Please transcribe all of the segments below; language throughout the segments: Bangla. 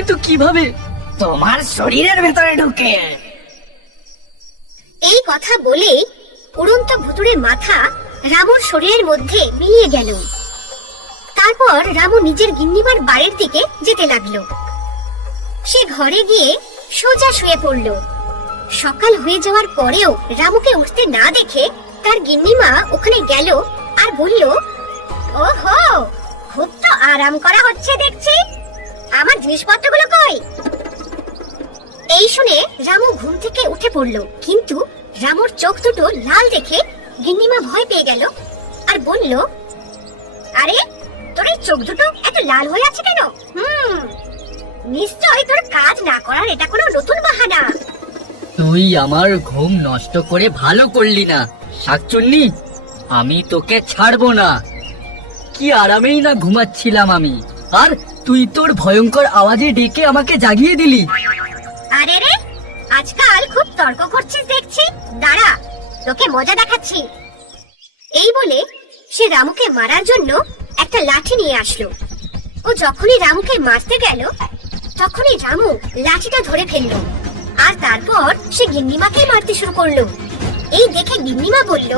কিন্তু কিভাবে? তোমার শরীরের ভেতরে ঢুকে। এই কথা বলে উড়ন্ত ভুতুড়ে মাথা রামুর শরীরের মধ্যে মিলিয়ে গেল। তারপর রামু নিজের গিন্নিমার বাড়ির দিকে যেতে লাগলো। সে ঘরে গিয়ে সোজা শুয়ে পড়ল। সকাল হয়ে যাওয়ার পরেও রামুকে উঠতে না দেখে তার গিন্নিমা ওখানে গেল আর বলল, ওহো, খুব তো আরাম করা হচ্ছে দেখছি, আমার জিনিসপত্রগুলো কই? এই শুনে রামু ঘুম থেকে উঠে পড়ল, কিন্তু রামুর চোখ দুটো লাল দেখে গিন্নিমা ভয় পেয়ে গেল আর বলল, আরে তোর এই চোখ দুটো এত লাল হয়ে আছে কেন? নিশ্চয় তোর কাজ না করার এটা কোনো নতুন বাহানা। তুই আমার ঘুম নষ্ট করে ভালো করলি না শাকচুন্নি। আমি তোকে ছাড়বো না। কি আরামেই না ঘুমাচ্ছিলাম আমি, আর তুই তোর ভয়ঙ্কর আওয়াজে ডেকে আমাকে জাগিয়ে দিলি। আরে রে, আজকাল খুব তর্ক করছিস দেখছি, দাঁড়া তোকে মজা দেখাচ্ছি। এই বলে সে রামুকে মারার জন্য একটা লাঠি নিয়ে আসলো। ও যখনই রামুকে মারতে গেল তখনই রামু লাঠিটা ধরে ফেললো, আর তারপর সে গিন্নিমাকে মারতে শুরু করলো। এই দেখে গিন্নিমা বলল,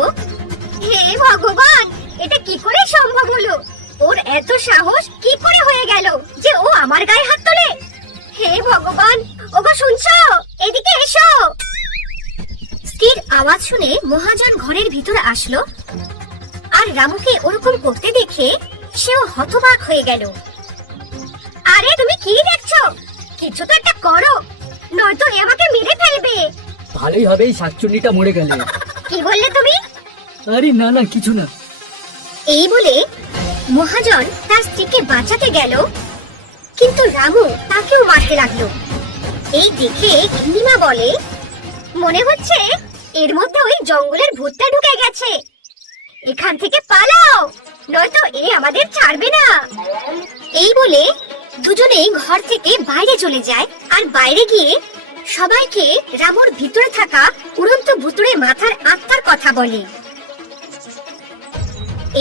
হে ভগবান, এটা কি করে সম্ভব হলো? ওর এত সাহস কি করে হয়ে গেল যে ও আমার গায়ে হাত তোলে? হে ভগবান, ওগো শুনছো? এদিকে এসো। স্ত্রীর আওয়াজ শুনে মহাজন ঘরের ভিতরে আসলো, আর রামুকে ওরকম করতে দেখে সেও হতবাক হয়ে গেল। আরে তুমি কি দেখছো? কিছু তো একটা করো, নয়তো এ আমাকে মেরে ফেলবে। ভালোই হবে এই শাকচুন্নিটা মরে গেলে। কি বললে তুমি? আরে না না, কিছু না। এই বলে মহাজন তার স্ত্রীকে বাঁচাতে গেল, কিন্তু রামু তাকেও মারতে লাগলো। এই দেখে গিন্নিমা বলে, মনে হচ্ছে এর মধ্যে ওই জঙ্গলের ভূতটা ঢুকে গেছে, এখান থেকে পালাও, নয়তো এ আমাদের ছাড়বে না। এই বলে দুজনেই ঘর থেকে বাইরে চলে যায়, আর বাইরে গিয়ে সবাইকে রামুর ভিতরে থাকা উড়ন্ত ভুতুড়ে মাথার আত্মার কথা বলে।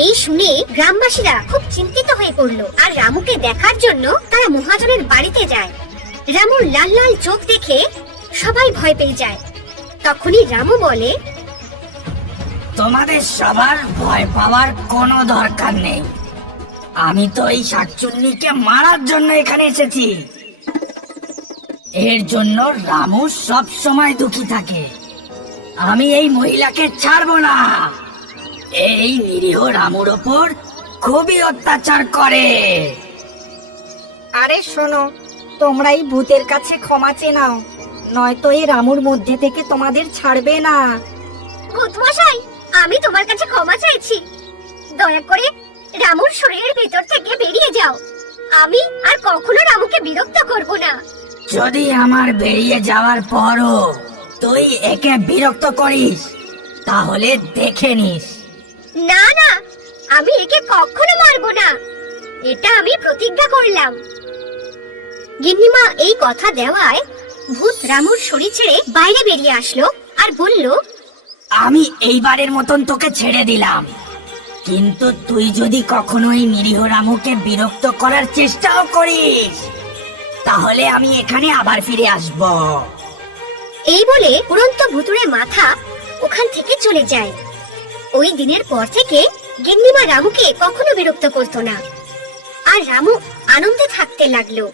এই শুনে গ্রামবাসীরা খুব চিন্তিত হয়ে পড়লো, আর রামুকে দেখার জন্য তারা মহাজনের বাড়িতে যায়। রামুর লাল লাল চোখ দেখে সবাই ভয় পেয়ে যায়। তখনই রামু বলে, তোমাদের সবার ভয় পাওয়ার কোনো দরকার নেই। আমি তো এই শাকচুন্নিকে মারার জন্য এখানে এসেছি। এর জন্য রামু সব সময় দুঃখী থাকে। আমি এই মহিলাকে ছাড়বো না। এই নিরীহ রামুর ওপর খুবই অত্যাচার করে। আরে শোনো, তোমরা এই ভূতের কাছে ক্ষমা চেয়ে নাও, নয়তো এই রামুর মধ্যে থেকে তোমাদের ছাড়বে না। ভূত মশাই, আমি তোমার কাছে ক্ষমা চাইছি, দয়া করে রামুর শরীরের ভিতর থেকে বেরিয়ে যাও। আমি আর কখনো রামুকে বিরক্ত করব না। যদি আমার বেরিয়ে যাওয়ার পরও তুই একে বিরক্ত করিস, তাহলে দেখে নিস। না না, আমি একে কখনো মারবো না, এটা আমি প্রতিজ্ঞা করলাম। গিন্নিমা এই কথা দেওয়ায় ভূত রামুর শরীর ছেড়ে বাইরে বেরিয়ে আসলো আর বলল, আমি এইবারের মতন তোকে ছেড়ে দিলাম, কিন্তু তুই যদি কখনো এই নিরীহ রামুকে বিরক্ত করার চেষ্টাও করিস, তাহলে আমি এখানে আবার ফিরে আসব। এই বলে উড়ন্ত ভুতুড়ে মাথা ওখান থেকে চলে যায়। ওই দিনের পর থেকে গিন্নিমা রামুকে কখনো বিরক্ত করতো না, আর রামু আনন্দে থাকতে লাগলো।